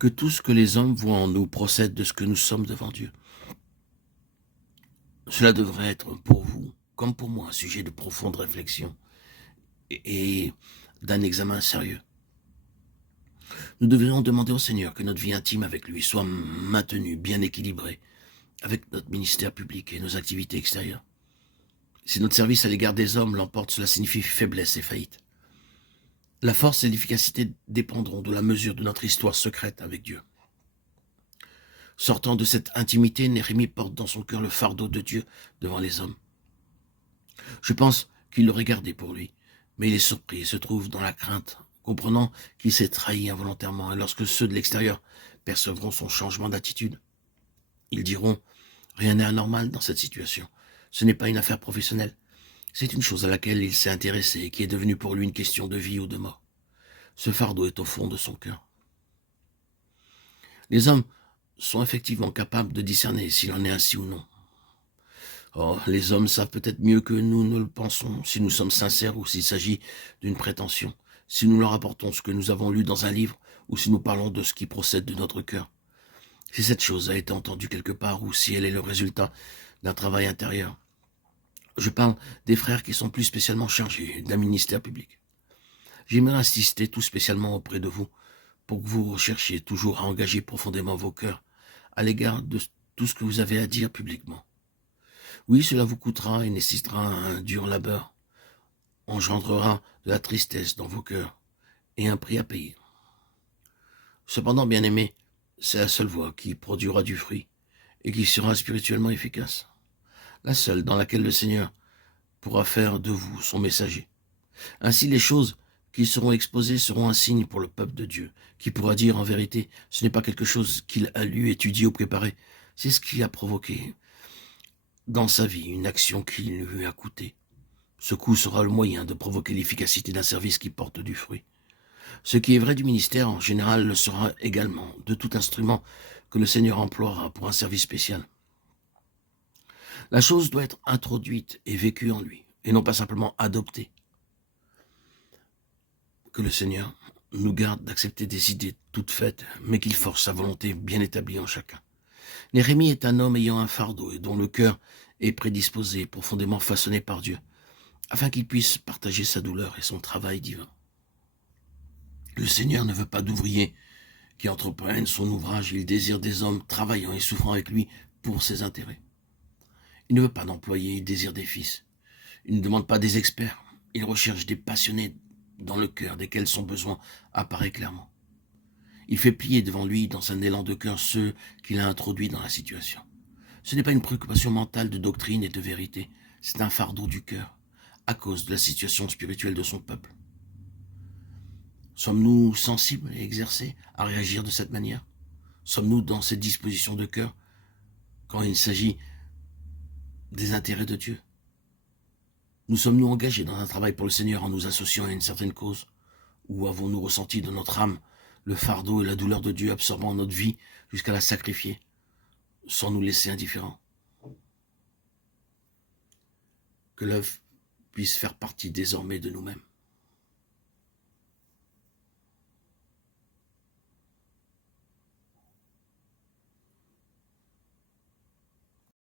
que tout ce que les hommes voient en nous procède de ce que nous sommes devant Dieu. Cela devrait être pour vous, comme pour moi, un sujet de profonde réflexion et d'un examen sérieux. Nous devrions demander au Seigneur que notre vie intime avec lui soit maintenue, bien équilibrée, avec notre ministère public et nos activités extérieures. Si notre service à l'égard des hommes l'emporte, cela signifie faiblesse et faillite. La force et l'efficacité dépendront de la mesure de notre histoire secrète avec Dieu. Sortant de cette intimité, Néhémie porte dans son cœur le fardeau de Dieu devant les hommes. Je pense qu'il l'aurait gardé pour lui, mais il est surpris et se trouve dans la crainte, comprenant qu'il s'est trahi involontairement, et lorsque ceux de l'extérieur percevront son changement d'attitude, ils diront « Rien n'est anormal dans cette situation. Ce n'est pas une affaire professionnelle. C'est une chose à laquelle il s'est intéressé et qui est devenue pour lui une question de vie ou de mort. Ce fardeau est au fond de son cœur. » Les hommes sont effectivement capables de discerner s'il en est ainsi ou non. Oh, les hommes savent peut-être mieux que nous ne le pensons, si nous sommes sincères ou s'il s'agit d'une prétention, si nous leur apportons ce que nous avons lu dans un livre ou si nous parlons de ce qui procède de notre cœur. Si cette chose a été entendue quelque part ou si elle est le résultat d'un travail intérieur. Je parle des frères qui sont plus spécialement chargés d'un ministère public. J'aimerais insister tout spécialement auprès de vous pour que vous recherchiez toujours à engager profondément vos cœurs à l'égard de tout ce que vous avez à dire publiquement. Oui, cela vous coûtera et nécessitera un dur labeur, engendrera de la tristesse dans vos cœurs et un prix à payer. Cependant, bien-aimés, c'est la seule voie qui produira du fruit et qui sera spirituellement efficace, la seule dans laquelle le Seigneur pourra faire de vous son messager. Ainsi, les choses qui seront exposées seront un signe pour le peuple de Dieu, qui pourra dire en vérité, ce n'est pas quelque chose qu'il a lu, étudié ou préparé, c'est ce qui a provoqué dans sa vie une action qui lui a coûté. Ce coup sera le moyen de provoquer l'efficacité d'un service qui porte du fruit. Ce qui est vrai du ministère, en général, le sera également de tout instrument que le Seigneur emploiera pour un service spécial. La chose doit être introduite et vécue en lui, et non pas simplement adoptée. Que le Seigneur nous garde d'accepter des idées toutes faites, mais qu'il force sa volonté bien établie en chacun. Néhémie est un homme ayant un fardeau et dont le cœur est prédisposé, profondément façonné par Dieu, afin qu'il puisse partager sa douleur et son travail divin. Le Seigneur ne veut pas d'ouvriers qui entreprennent son ouvrage, il désire des hommes travaillant et souffrant avec lui pour ses intérêts. Il ne veut pas d'employés, il désire des fils. Il ne demande pas des experts, il recherche des passionnés dans le cœur desquels son besoin apparaît clairement. Il fait plier devant lui, dans un élan de cœur, ceux qu'il a introduits dans la situation. Ce n'est pas une préoccupation mentale de doctrine et de vérité, c'est un fardeau du cœur, à cause de la situation spirituelle de son peuple. Sommes-nous sensibles et exercés à réagir de cette manière? Sommes-nous dans cette disposition de cœur quand il s'agit des intérêts de Dieu? Nous sommes-nous engagés dans un travail pour le Seigneur en nous associant à une certaine cause? Ou avons-nous ressenti de notre âme le fardeau et la douleur de Dieu absorbant notre vie jusqu'à la sacrifier, sans nous laisser indifférents? Que l'œuvre puisse faire partie désormais de nous-mêmes.